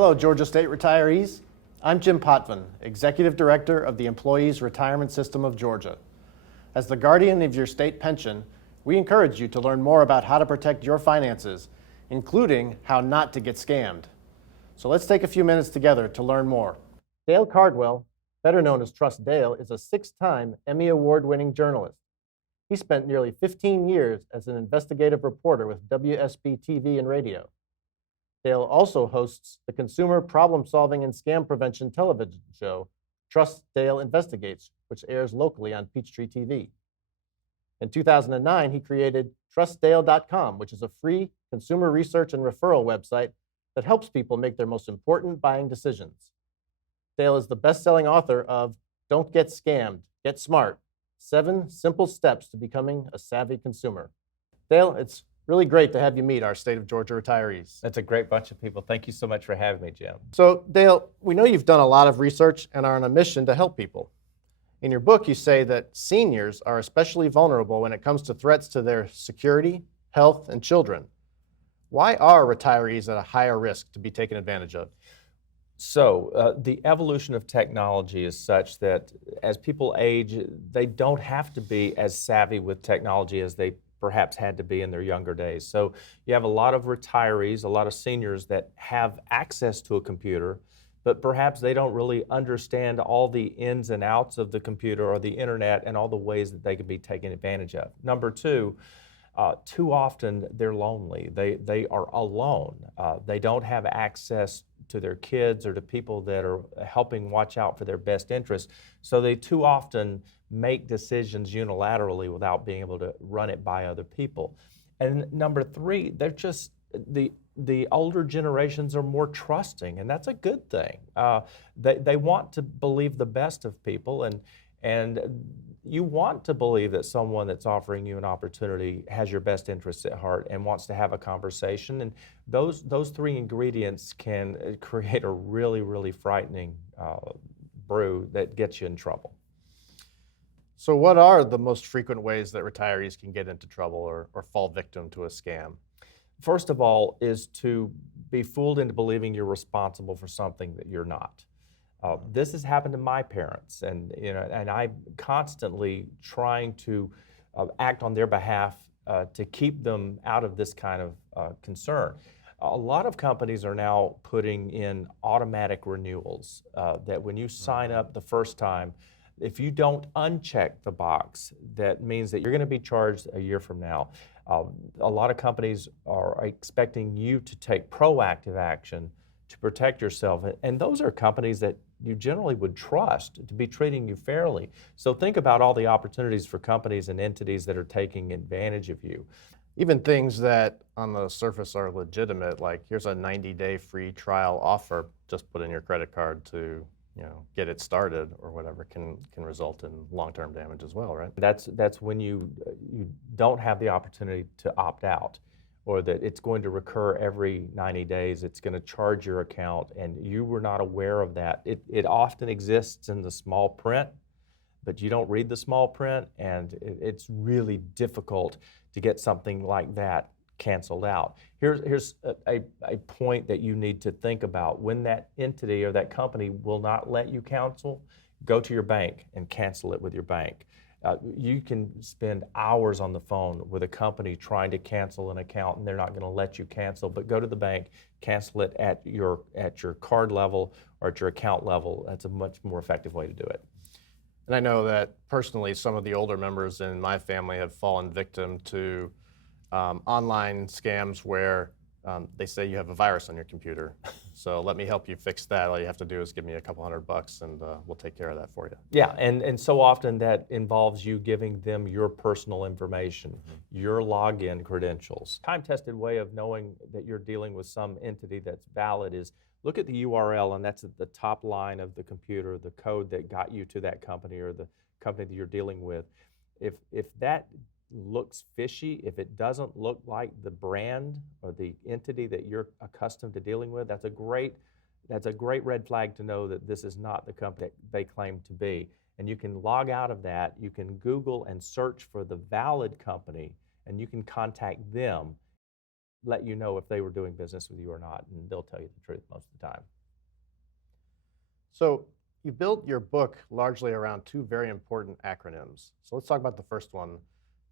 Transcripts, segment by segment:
Hello, Georgia State retirees. I'm Jim Potvin, Executive Director of the Employees Retirement System of Georgia. As the guardian of your state pension, we encourage you to learn more about how to protect your finances, including how not to get scammed. So let's take a few minutes together to learn more. Dale Cardwell, better known as TrustDALE, is a 6-time Emmy Award-winning journalist. He spent nearly 15 years as an investigative reporter with WSB TV and radio. Dale also hosts the consumer problem-solving and scam prevention television show, TrustDALE Investigates, which airs locally on Peachtree TV. In 2009, he created TrustDALE.com, which is a free consumer research and referral website that helps people make their most important buying decisions. Dale is the best-selling author of Don't Get Scammed, Get Smart, 7 Simple Steps to Becoming a Savvy Consumer. Dale, it's really great to have you meet our state of Georgia retirees. That's a great bunch of people. Thank you so much for having me, Jim. So, Dale, we know you've done a lot of research and are on a mission to help people. In your book, you say that seniors are especially vulnerable when it comes to threats to their security, health, and children. Why are retirees at a higher risk to be taken advantage of? So the evolution of technology is such that as people age, they don't have to be as savvy with technology as they perhaps had to be in their younger days. So you have a lot of retirees, a lot of seniors that have access to a computer, but perhaps they don't really understand all the ins and outs of the computer or the internet and all the ways that they can be taken advantage of. Number two, too often they're lonely. They are alone. They don't have access to their kids or to people that are helping watch out for their best interests. So they too often make decisions unilaterally without being able to run it by other people. And number three, they're just, the older generations are more trusting, and that's a good thing. They want to believe the best of people, and you want to believe that someone that's offering you an opportunity has your best interests at heart and wants to have a conversation. And those 3 ingredients can create a really, really frightening brew that gets you in trouble. So what are the most frequent ways that retirees can get into trouble or fall victim to a scam? First of all is to be fooled into believing you're responsible for something that you're not. This has happened to my parents, and I'm constantly trying to act on their behalf to keep them out of this kind of concern. A lot of companies are now putting in automatic renewals that when you sign up the first time, if you don't uncheck the box, that means that you're going to be charged a year from now. A lot of companies are expecting you to take proactive action to protect yourself, and those are companies that you generally would trust to be treating you fairly. So think about all the opportunities for companies and entities that are taking advantage of you. Even things that on the surface are legitimate, like here's a 90-day free trial offer, just put in your credit card to get it started or whatever, can result in long-term damage as well, right? That's when you don't have the opportunity to opt out, or that it's going to recur every 90 days, it's going to charge your account, and you were not aware of that. It often exists in the small print, but you don't read the small print, and it's really difficult to get something like that canceled out. Here's a point that you need to think about. When that entity or that company will not let you cancel, go to your bank and cancel it with your bank. You can spend hours on the phone with a company trying to cancel an account, and they're not going to let you cancel, but go to the bank, cancel it at your card level or at your account level. That's a much more effective way to do it. And I know that personally some of the older members in my family have fallen victim to online scams where they say you have a virus on your computer. So let me help you fix that. All you have to do is give me a couple $100 and we'll take care of that for you. Yeah, and so often that involves you giving them your personal information, your login credentials. Time-tested way of knowing that you're dealing with some entity that's valid is look at the URL, and that's at the top line of the computer, the code that got you to that company or the company that you're dealing with. If that looks fishy, if it doesn't look like the brand or the entity that you're accustomed to dealing with, that's a great red flag to know that this is not the company that they claim to be. And you can log out of that, you can Google and search for the valid company, and you can contact them let you know if they were doing business with you or not, and they'll tell you the truth most of the time. So you built your book largely around two very important acronyms. So let's talk about the first one.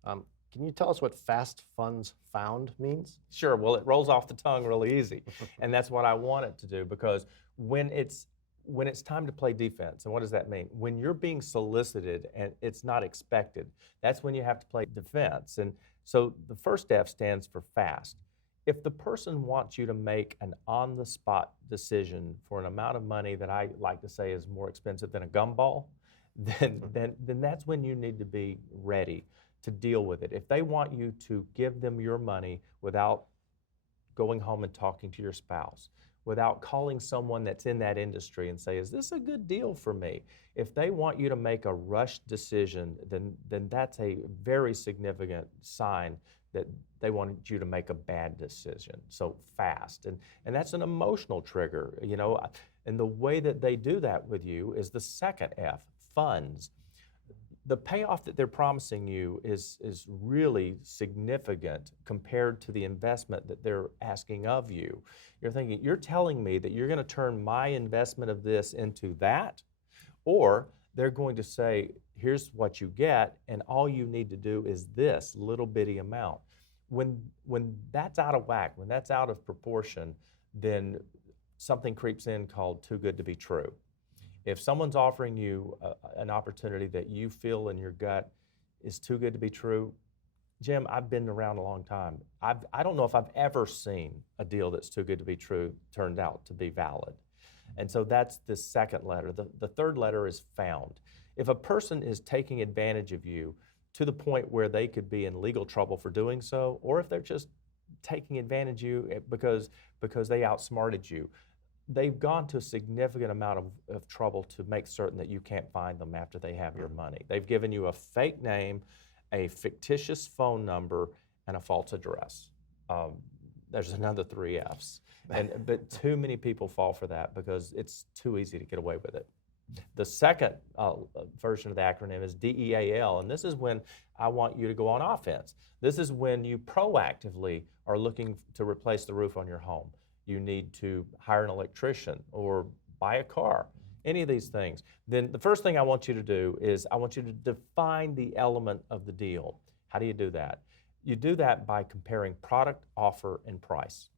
Can you tell us what fast funds found means? Sure, well, it rolls off the tongue really easy, and that's what I want it to do, because when it's time to play defense, and what does that mean? When you're being solicited and it's not expected, that's when you have to play defense. And so the first F stands for fast. If the person wants you to make an on-the-spot decision for an amount of money that I like to say is more expensive than a gumball, then that's when you need to be ready to deal with it. If they want you to give them your money without going home and talking to your spouse, without calling someone that's in that industry and say, is this a good deal for me? If they want you to make a rushed decision, then that's a very significant sign that they want you to make a bad decision. So fast, and that's an emotional trigger, you know, and the way that they do that with you is the second F, funds. The payoff that they're promising you is really significant compared to the investment that they're asking of you. You're thinking, you're telling me that you're going to turn my investment of this into that, or they're going to say, here's what you get, and all you need to do is this little bitty amount. When that's out of whack, when that's out of proportion, then something creeps in called too good to be true. If someone's offering you an opportunity that you feel in your gut is too good to be true, Jim, I've been around a long time. I don't know if I've ever seen a deal that's too good to be true turned out to be valid. And so that's the second letter. The third letter is found. If a person is taking advantage of you to the point where they could be in legal trouble for doing so, or if they're just taking advantage of you because they outsmarted you, they've gone to a significant amount of trouble to make certain that you can't find them after they have your money. They've given you a fake name, a fictitious phone number, and a false address. There's another three Fs. But too many people fall for that because it's too easy to get away with it. The second version of the acronym is DEAL, and this is when I want you to go on offense. This is when you proactively are looking to replace the roof on your home. You need to hire an electrician or buy a car, any of these things. Then the first thing I want you to do is I want you to define the element of the deal. How do you do that? You do that by comparing product, offer, and price.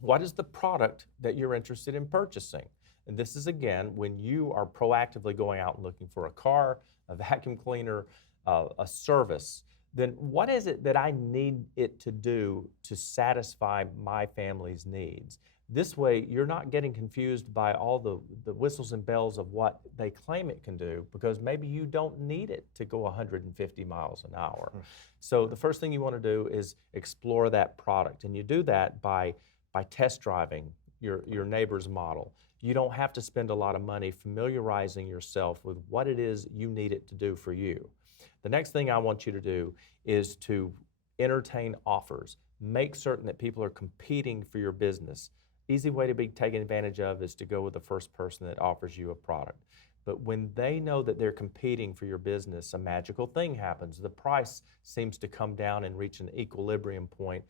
What is the product that you're interested in purchasing? And this is, again, when you are proactively going out and looking for a car, a vacuum cleaner, a service. Then what is it that I need it to do to satisfy my family's needs? This way, you're not getting confused by all the whistles and bells of what they claim it can do, because maybe you don't need it to go 150 miles an hour. So the first thing you want to do is explore that product, and you do that by test driving your neighbor's model. You don't have to spend a lot of money familiarizing yourself with what it is you need it to do for you. The next thing I want you to do is to entertain offers. Make certain that people are competing for your business. Easy way to be taken advantage of is to go with the first person that offers you a product. But when they know that they're competing for your business, a magical thing happens. The price seems to come down and reach an equilibrium point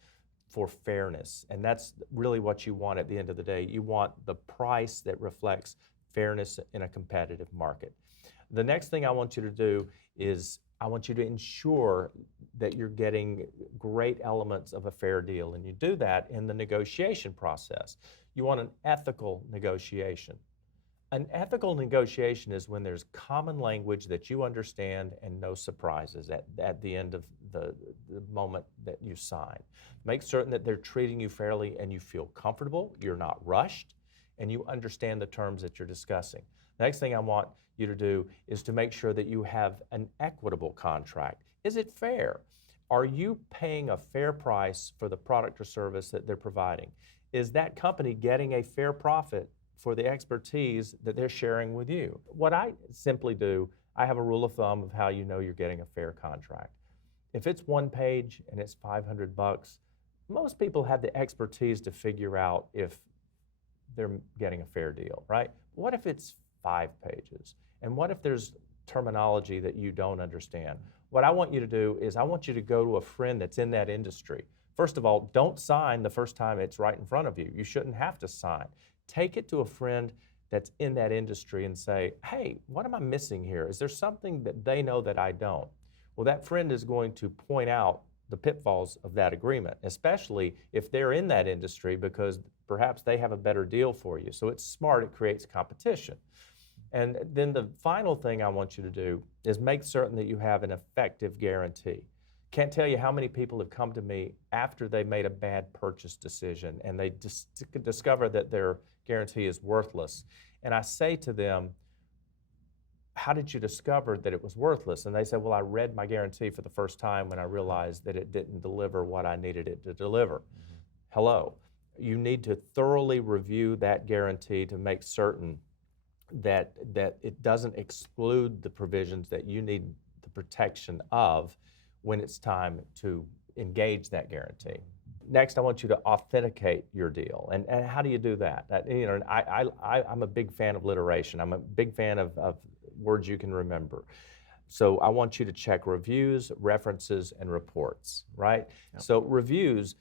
for fairness. And that's really what you want at the end of the day. You want the price that reflects fairness in a competitive market. The next thing I want you to do is I want you to ensure that you're getting great elements of a fair deal. And you do that in the negotiation process. You want an ethical negotiation. An ethical negotiation is when there's common language that you understand and no surprises at the end of the moment that you sign. Make certain that they're treating you fairly and you feel comfortable, you're not rushed, and you understand the terms that you're discussing. The next thing I want you to do is to make sure that you have an equitable contract. Is it fair? Are you paying a fair price for the product or service that they're providing? Is that company getting a fair profit for the expertise that they're sharing with you? What I simply do, I have a rule of thumb of how you know you're getting a fair contract. If it's one page and it's $500, most people have the expertise to figure out if they're getting a fair deal, right? What if it's 5 pages? And what if there's terminology that you don't understand? What I want you to do is I want you to go to a friend that's in that industry. First of all, don't sign the first time it's right in front of you. You shouldn't have to sign. Take it to a friend that's in that industry and say, hey, what am I missing here? Is there something that they know that I don't? Well, that friend is going to point out the pitfalls of that agreement, especially if they're in that industry, because perhaps they have a better deal for you. So it's smart, it creates competition. And then the final thing I want you to do is make certain that you have an effective guarantee. Can't tell you how many people have come to me after they made a bad purchase decision and they discover that their guarantee is worthless. And I say to them, how did you discover that it was worthless? And they said, well, I read my guarantee for the first time when I realized that it didn't deliver what I needed it to deliver. Mm-hmm. Hello. You need to thoroughly review that guarantee to make certain that it doesn't exclude the provisions that you need the protection of when it's time to engage that guarantee. Next, I want you to authenticate your deal. And how do you do that? I'm a big fan of alliteration. I'm a big fan of words you can remember. So I want you to check reviews, references, and reports, right? Yep. So reviews,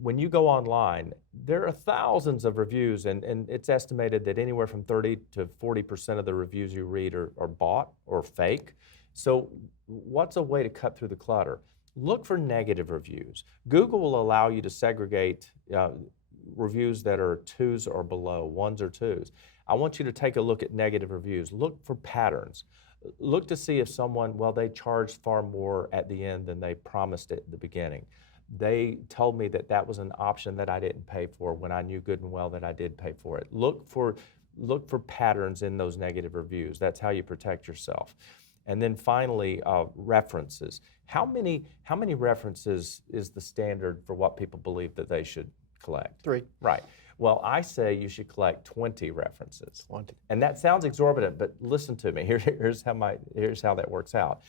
when you go online, there are thousands of reviews, and it's estimated that anywhere from 30 to 40% of the reviews you read are bought or fake. So what's a way to cut through the clutter? Look for negative reviews. Google will allow you to segregate reviews that are 2s or below, 1s or 2s. I want you to take a look at negative reviews. Look for patterns. Look to see if someone, well, they charged far more at the end than they promised at the beginning. They told me that that was an option that I didn't pay for when I knew good and well that I did pay for it. Look for patterns in those negative reviews. That's how you protect yourself. And then finally, references. How many references is the standard for what people believe that they should collect? 3. Right. Well, I say you should collect 20 references. 20. And that sounds exorbitant, but listen to me. Here's how that works out.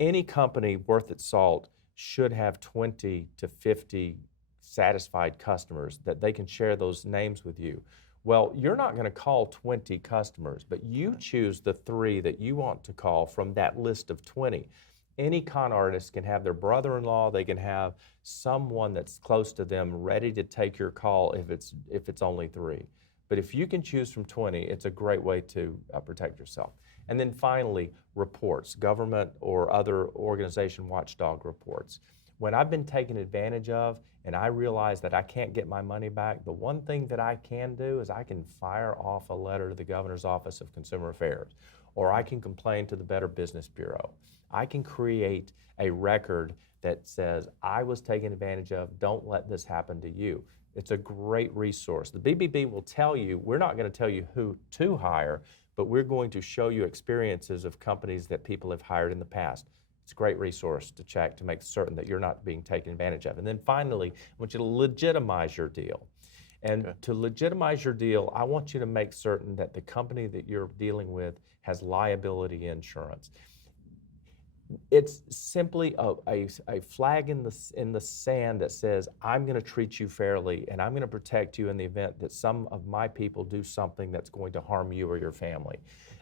Any company worth its salt should have 20 to 50 satisfied customers that they can share those names with you. Well, you're not going to call 20 customers, but you choose the 3 that you want to call from that list of 20. Any con artist can have their brother-in-law, they can have someone that's close to them ready to take your call if it's only 3. But if you can choose from 20, it's a great way to protect yourself. And then finally, reports, government or other organization watchdog reports. When I've been taken advantage of and I realize that I can't get my money back, the one thing that I can do is I can fire off a letter to the Governor's Office of Consumer Affairs, or I can complain to the Better Business Bureau. I can create a record that says, I was taken advantage of, don't let this happen to you. It's a great resource. The BBB will tell you, we're not going to tell you who to hire, but we're going to show you experiences of companies that people have hired in the past. It's a great resource to check to make certain that you're not being taken advantage of. And then finally, I want you to legitimize your deal. And to legitimize your deal, I want you to make certain that the company that you're dealing with has liability insurance. It's simply a flag in the sand that says, I'm going to treat you fairly and I'm going to protect you in the event that some of my people do something that's going to harm you or your family.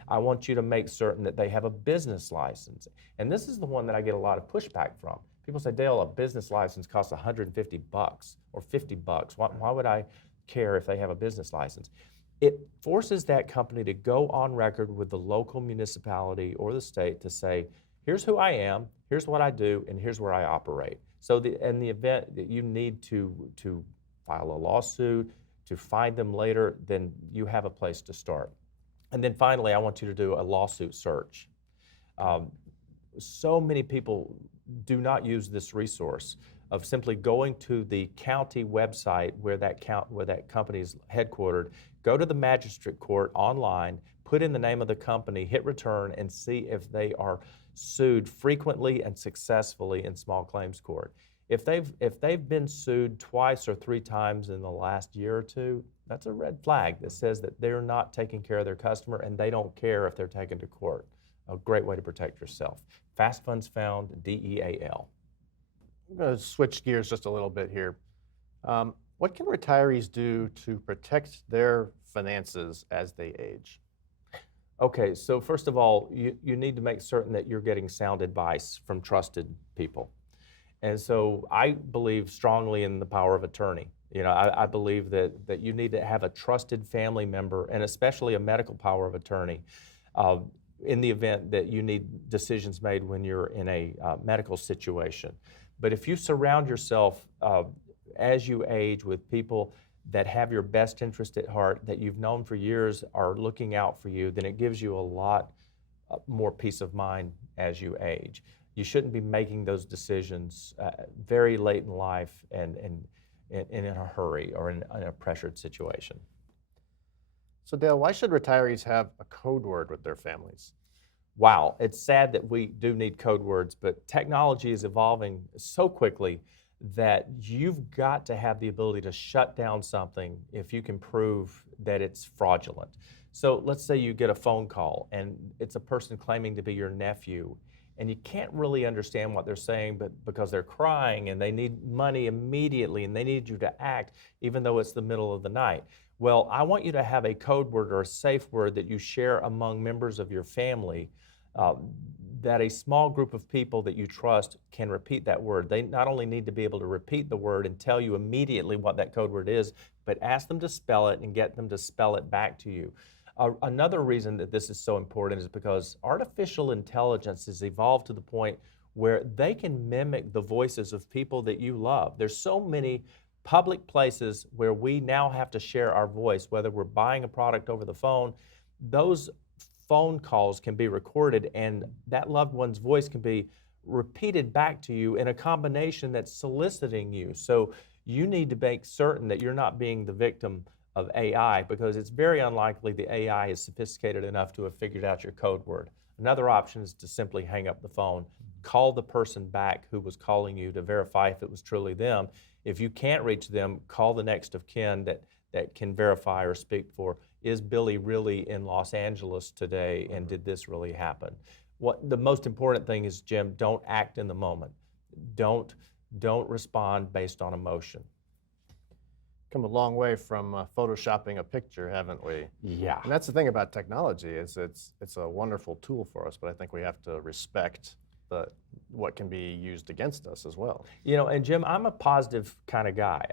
I want you to make certain that they have a business license. And this is the one that I get a lot of pushback from. People say, Dale, a business license costs $150 or $50. Why would I care if they have a business license? It forces that company to go on record with the local municipality or the state to say, here's who I am, here's what I do, and here's where I operate. So in the event that you need to file a lawsuit, to find them later, then you have a place to start. And then finally, I want you to do a lawsuit search. So many people do not use this resource of simply going to the county website where that company is headquartered, go to the magistrate court online, put in the name of the company, hit return, and see if they are sued frequently and successfully in small claims court. If they've been sued twice or 3 times in the last year or 2, that's a red flag that says that they're not taking care of their customer and they don't care if they're taken to court. A great way to protect yourself. Fast Funds Found, DEAL. I'm going to switch gears just a little bit here. What can retirees do to protect their finances as they age? Okay, so first of all, you need to make certain that you're getting sound advice from trusted people. And so I believe strongly in the power of attorney. I believe that you need to have a trusted family member, and especially a medical power of attorney, uh, in the event that you need decisions made when you're in a medical situation. But if you surround yourself as you age with people that have your best interest at heart, that you've known for years are looking out for you, then it gives you a lot more peace of mind as you age. You shouldn't be making those decisions very late in life and in a hurry or in a pressured situation. So Dale, why should retirees have a code word with their families? Wow, it's sad that we do need code words, but technology is evolving so quickly that you've got to have the ability to shut down something if you can prove that it's fraudulent. So let's say you get a phone call and it's a person claiming to be your nephew, and you can't really understand what they're saying, but because they're crying and they need money immediately and they need you to act even though it's the middle of the night. Well, I want you to have a code word or a safe word that you share among members of your family, that a small group of people that you trust can repeat that word. They not only need to be able to repeat the word and tell you immediately what that code word is, but ask them to spell it and get them to spell it back to you. Another reason that this is so important is because artificial intelligence has evolved to the point where they can mimic the voices of people that you love. There's so many public places where we now have to share our voice, whether we're buying a product over the phone. Those phone calls can be recorded, and that loved one's voice can be repeated back to you in a combination that's soliciting you. So you need to make certain that you're not being the victim of AI, because it's very unlikely the AI is sophisticated enough to have figured out your code word. Another option is to simply hang up the phone, call the person back who was calling you to verify if it was truly them. If you can't reach them, call the next of kin that can verify or speak for, is Billy really in Los Angeles today, and did this really happen? What the most important thing is, Jim, don't act in the moment. Don't respond based on emotion. Come a long way from photoshopping a picture, haven't we? Yeah. And that's the thing about technology, is it's a wonderful tool for us, but I think we have to respect what can be used against us as well. And Jim, I'm a positive kind of guy.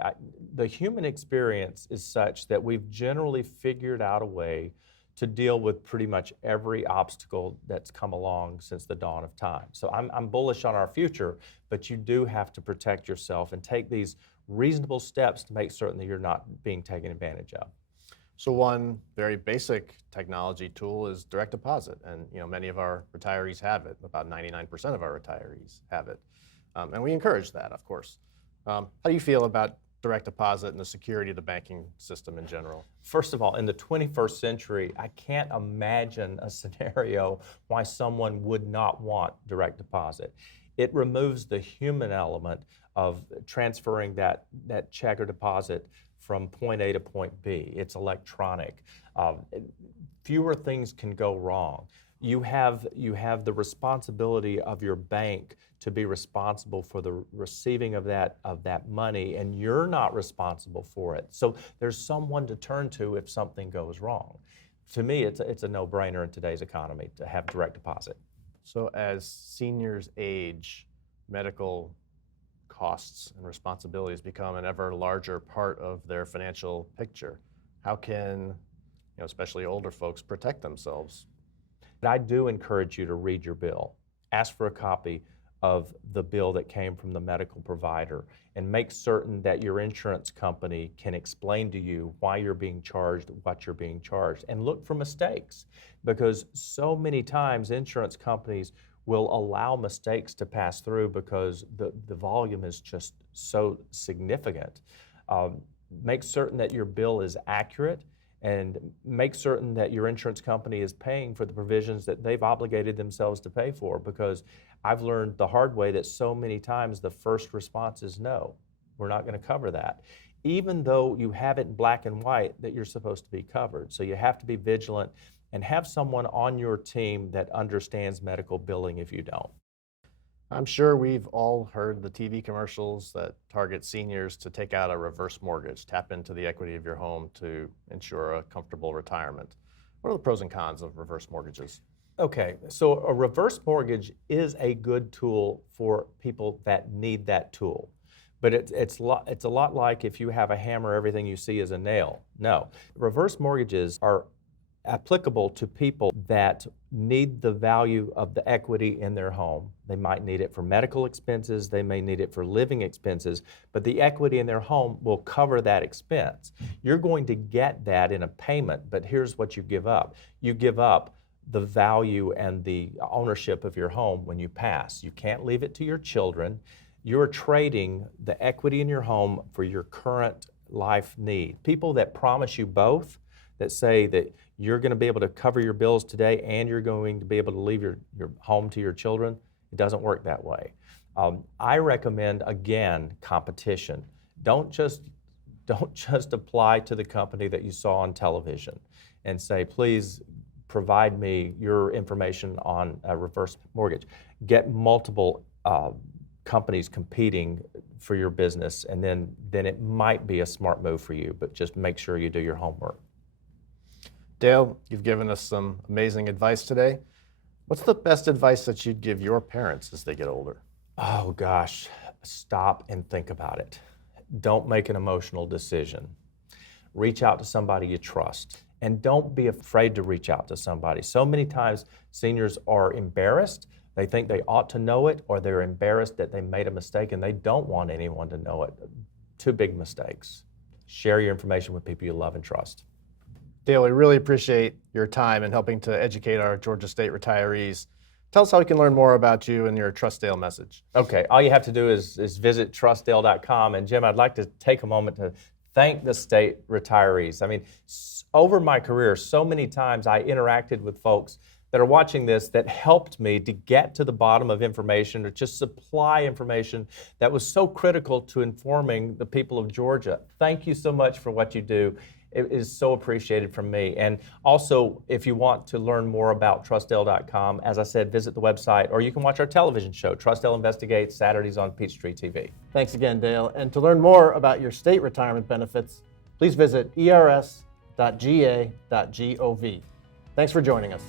The human experience is such that we've generally figured out a way to deal with pretty much every obstacle that's come along since the dawn of time. So I'm bullish on our future, but you do have to protect yourself and take these reasonable steps to make certain that you're not being taken advantage of. So one very basic technology tool is direct deposit, and many of our retirees have it. About 99% of our retirees have it, and we encourage that, of course. How do you feel about direct deposit and the security of the banking system in general? First of all, in the 21st century, I can't imagine a scenario why someone would not want direct deposit. It removes the human element of transferring that check or deposit from point A to point B. It's electronic. Fewer things can go wrong. You have the responsibility of your bank to be responsible for the receiving of that money, and you're not responsible for it. So there's someone to turn to if something goes wrong. To me, it's a no-brainer in today's economy to have direct deposit. So as seniors age, medical costs and responsibilities become an ever larger part of their financial picture. How can, especially older folks, protect themselves? I do encourage you to read your bill. Ask for a copy of the bill that came from the medical provider, and make certain that your insurance company can explain to you why you're being charged what you're being charged, and look for mistakes, because so many times insurance companies will allow mistakes to pass through because the volume is just so significant. Make certain that your bill is accurate, and make certain that your insurance company is paying for the provisions that they've obligated themselves to pay for, because I've learned the hard way that so many times the first response is no, we're not going to cover that, even though you have it in black and white that you're supposed to be covered. So you have to be vigilant and have someone on your team that understands medical billing if you don't. I'm sure we've all heard the TV commercials that target seniors to take out a reverse mortgage, tap into the equity of your home to ensure a comfortable retirement. What are the pros and cons of reverse mortgages? Okay, so a reverse mortgage is a good tool for people that need that tool. But it's a lot like if you have a hammer, everything you see is a nail. No, reverse mortgages are applicable to people that need the value of the equity in their home. They might need it for medical expenses, they may need it for living expenses, but the equity in their home will cover that expense. You're going to get that in a payment, but here's what you give up. You give up the value and the ownership of your home when you pass. You can't leave it to your children. You're trading the equity in your home for your current life need. People that promise you both, that say that you're going to be able to cover your bills today and you're going to be able to leave your home to your children, it doesn't work that way. I recommend, again, competition. Don't just apply to the company that you saw on television and say, please provide me your information on a reverse mortgage. Get multiple companies competing for your business, and then it might be a smart move for you, but just make sure you do your homework. Dale, you've given us some amazing advice today. What's the best advice that you'd give your parents as they get older? Oh gosh, stop and think about it. Don't make an emotional decision. Reach out to somebody you trust. And don't be afraid to reach out to somebody. So many times seniors are embarrassed. They think they ought to know it, or they're embarrassed that they made a mistake and they don't want anyone to know it. Two big mistakes. Share your information with people you love and trust. Dale, we really appreciate your time in helping to educate our Georgia State retirees. Tell us how we can learn more about you and your TrustDALE message. Okay, all you have to do is visit TrustDALE.com. And Jim, I'd like to take a moment to thank the state retirees. I mean, over my career, so many times I interacted with folks that are watching this that helped me to get to the bottom of information or just supply information that was so critical to informing the people of Georgia. Thank you so much for what you do. It is so appreciated from me. And also, if you want to learn more about TrustDALE.com, as I said, visit the website, or you can watch our television show, TrustDALE Investigates, Saturdays on Peachtree TV. Thanks again, Dale. And to learn more about your state retirement benefits, please visit ers.ga.gov. Thanks for joining us.